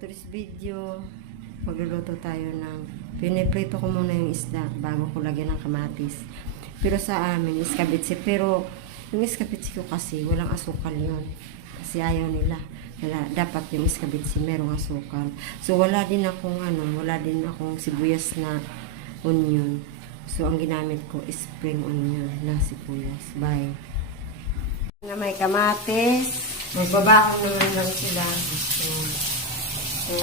today's video, magluluto tayo ng, piniprito ko muna yung isda bago ko lagyan ng kamatis. Pero sa amin, iskabitsi. Pero yung iskabitsi ko kasi, walang asukal yun. Kasi ayaw nila. Dapat yung iskabitsi, merong asukal. So wala din akong sibuyas na onion. So ang ginamit ko is spring onion na sibuyas. Bye. Na may kamatis, magbabakong naman lang sila. So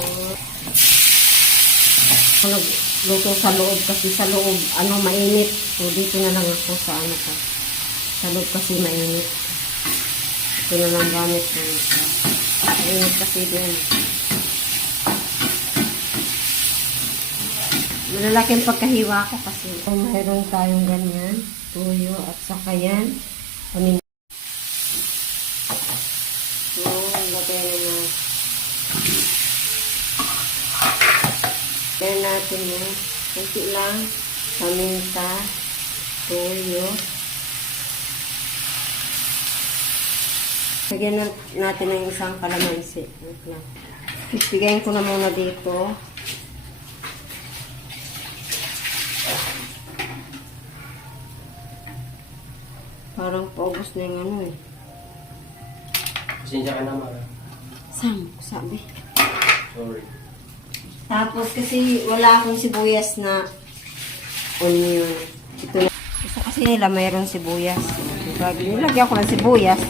nagluto sa loob kasi sa loob mainit. So dito na lang ako sa ko. Sa loob kasi mainit. Ito na lang gamit ko. Mainit kasi din. Malalaking pagkahiwa ko kasi mayroon tayong ganyan, tuyo at saka yan. Paminta. So, lagay na lagyan natin yung kunti lang paminta, tuyo. Lagyan natin ng isang kalamansi. Pipigayin ko na muna dito. Parang paubos na yung eh. Pasensya ka na, Mara. Sabi. Sorry. Tapos kasi wala akong sibuyas na onion. Ito na. Gusto kasi nila mayroon sibuyas. Diba? Nilagyan ko ng sibuyas.